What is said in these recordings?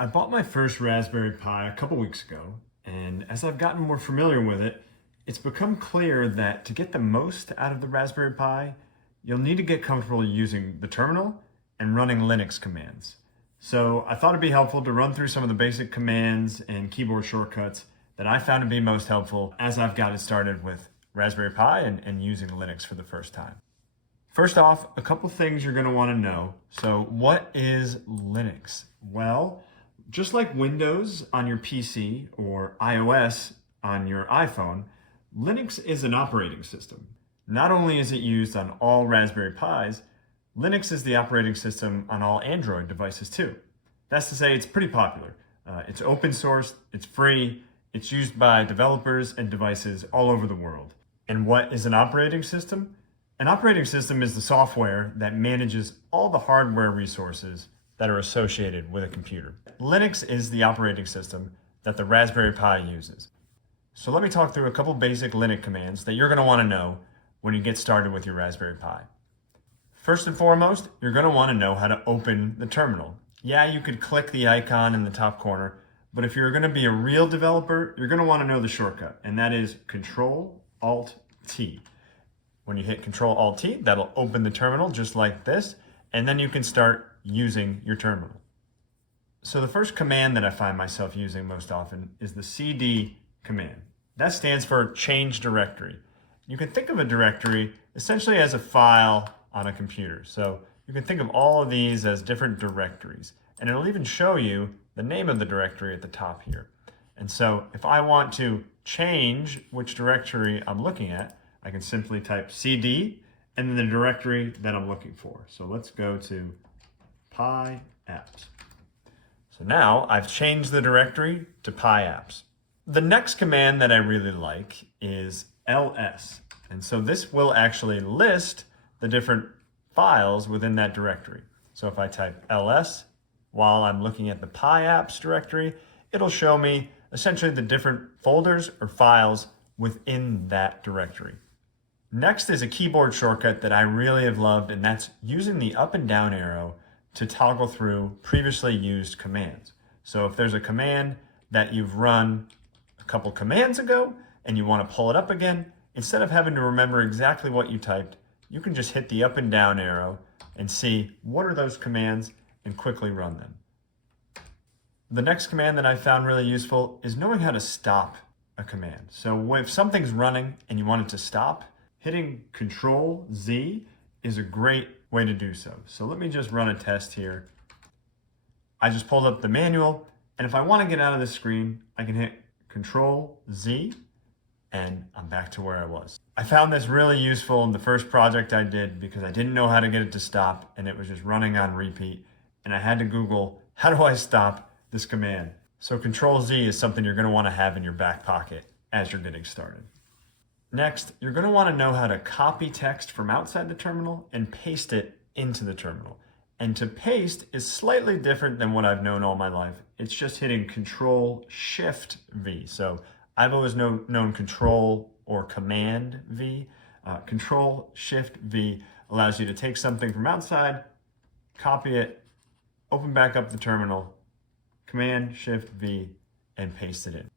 I bought my first Raspberry Pi a couple weeks ago, and as I've gotten more familiar with it, it's become clear that to get the most out of the Raspberry Pi, you'll need to get comfortable using the terminal and running Linux commands. So I thought it'd be helpful to run through some of the basic commands and keyboard shortcuts that I found to be most helpful as I've gotten started with Raspberry Pi and using Linux for the first time. First off, a couple things you're going to want to know. So what is Linux? Well, just like Windows on your PC or iOS on your iPhone, Linux is an operating system. Not only is it used on all Raspberry Pis, Linux is the operating system on all Android devices too. That's to say it's pretty popular. It's open source, it's free, it's used by developers and devices all over the world. And what is an operating system? An operating system is the software that manages all the hardware resources that are associated with a computer. Linux is the operating system that the Raspberry Pi uses. So let me talk through a couple basic Linux commands that you're going to want to know when you get started with your Raspberry Pi. First and foremost, you're going to want to know how to open the terminal. Yeah, you could click the icon in the top corner, but if you're going to be a real developer, you're going to want to know the shortcut, and that is Control-Alt-T. When you hit Control-Alt-T, that'll open the terminal just like this, and then you can start using your terminal. So the first command that I find myself using most often is the CD command. That stands for change directory. You can think of a directory essentially as a file on a computer. So you can think of all of these as different directories, and it'll even show you the name of the directory at the top here. And so if I want to change which directory I'm looking at, I can simply type CD and then the directory that I'm looking for. So let's go to Pi Apps. So now I've changed the directory to Pi Apps. The next command that I really like is ls. And so this will actually list the different files within that directory. So if I type ls while I'm looking at the Pi Apps directory, it'll show me essentially the different folders or files within that directory. Next is a keyboard shortcut that I really have loved, and that's using the up and down arrow to toggle through previously used commands. So if there's a command that you've run a couple commands ago and you want to pull it up again, instead of having to remember exactly what you typed, you can just hit the up and down arrow and see what are those commands and quickly run them. The next command that I found really useful is knowing how to stop a command. So if something's running and you want it to stop, hitting Control-Z is a great way to do so. So let me just run a test here. I just pulled up the manual, and if I want to get out of the screen, I can hit Control-Z, and I'm back to where I was. I found this really useful in the first project I did because I didn't know how to get it to stop, and it was just running on repeat, and I had to Google, how do I stop this command? So Control-Z is something you're going to want to have in your back pocket as you're getting started. Next, you're going to want to know how to copy text from outside the terminal and paste it into the terminal. And to paste is slightly different than what I've known all my life. It's just hitting Control-Shift-V. So I've always known Control or Command-V. Control-Shift-V allows you to take something from outside, copy it, open back up the terminal, Command-Shift-V, and paste it in.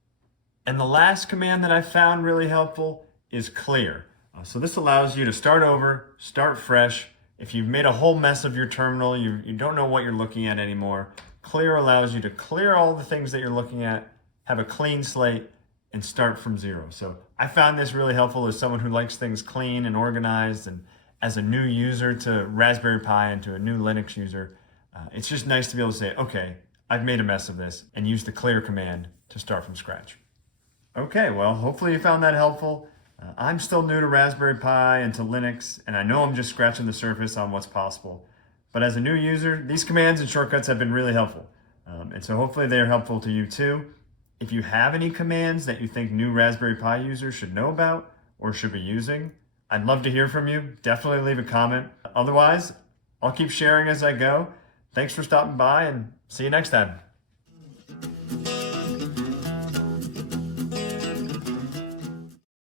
And the last command that I found really helpful is clear. So this allows you to start over, start fresh. If you've made a whole mess of your terminal, you don't know what you're looking at anymore, clear allows you to clear all the things that you're looking at, have a clean slate, and start from zero. So I found this really helpful as someone who likes things clean and organized, and as a new user to Raspberry Pi and to a new Linux user, it's just nice to be able to say, okay, I've made a mess of this, and use the clear command to start from scratch. Okay, well, hopefully you found that helpful. I'm still new to Raspberry Pi and to Linux, and I know I'm just scratching the surface on what's possible. But as a new user, these commands and shortcuts have been really helpful. And so hopefully they're helpful to you too. If you have any commands that you think new Raspberry Pi users should know about or should be using, I'd love to hear from you. Definitely leave a comment. Otherwise, I'll keep sharing as I go. Thanks for stopping by, and see you next time.